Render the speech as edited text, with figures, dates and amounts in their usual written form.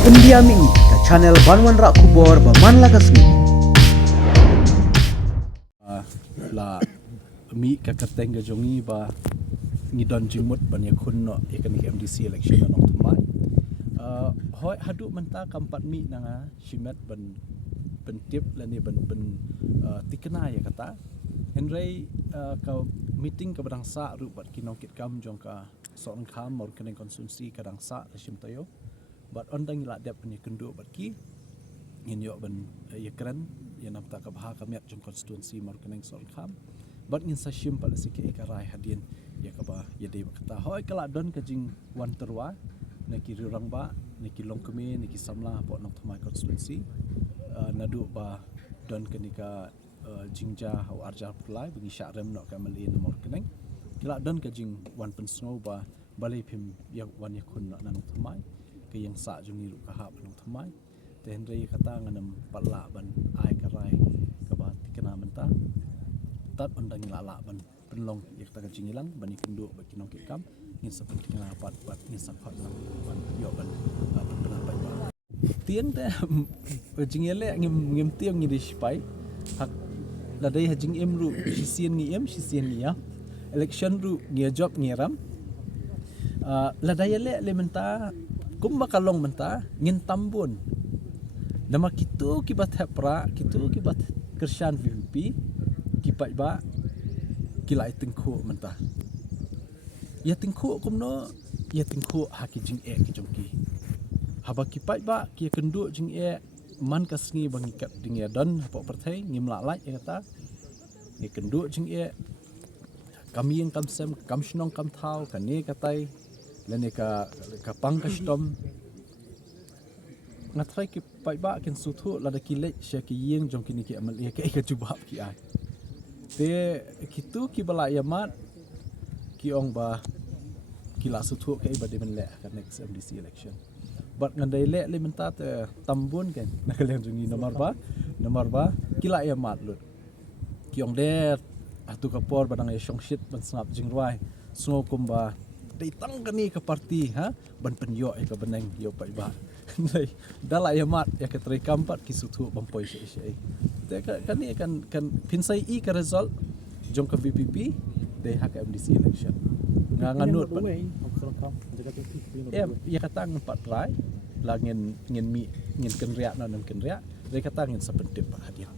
Pendiami ke channel Banwan Rak Kubor Baman Lagasmi. La mi ka kateng ga jongi ba ngidon jimut ban ya khun no ikan MDC election no thmai hoi hadu menta kampat mi nanga shimet ban pentip lani ban tikna ya kata henrei ka meeting ka badang sa ru bat kinong kit kam jong ka son kham mor keneng konsumsi kadang sa shim tayo bat ondang la dep ni kendu bat ki in yo ban ya kran ya namta ka bha kamiat jong konstituensi mor keneng son kham bat ngin sa shim pala sike ikarai hadin ya ka ba ya dei kata hoi kala don ka jing wan terwa neki rurang ba neki longkeme neki samla po nok thmai konstituensi nadu ba don kenika jingja au arjar pulai bagi syarem nok kamali nomor keneng kala don ka jing wan pen snow ba balai phim ya wan ya khun nok nan thmai ke yang sa jung ni ru ka ha nok thmai te hendrei kata nganam palla ban ai karai ka ba tikena menta tat ondang la ban penlong ya kata jing ilang bani kendu bagi nong kikam ngin seperti tikena pat ngin sapat ban yo ban pendapat ba tiang te jing ele ngim tiang ni dispai hak ladai hajing em ru sisian ni em sisian ni ya election ru ngia job ngiram ladai le menta kum makalong menta ngin tambun nama kitu kibat hepra kitu kibat kershan VVP kipat ba kila itengku menta ya tengku kumno ya tengku haki jing ki jongki haba kipat ba ki kendu jing man kasngi bangikat dingia don pok perthai ngimla lai kata ni kendu jing kami yang kamsem kamshnong kamthau kani katai lene ka pangkastom ngatrai ki pai ba ken suthu lada kilek sya ki yeng jong kini ki amal ya ka jubab ki ai te kitu ki bala yamat ki ong ba kila suthu kai ba de men le ka next MDC election but ngandai le menta te tambun kan nakaleng jungi nomor ba kila yamat lut ki ong de atu kapor badang ya shong shit ban snap jingwai snow kumba dei tang kani ka parti ha ban penyo ka beneng yo pai ba nei dala yamat ya ka tri kampat ki suthu bampoi se te kani kan pinsai i ka result jong ka VPP de hak MDC election nganut ya kata ngpat rai la ngin mi ngin kenriak nan kenriak de kata ngin sapentip hadiah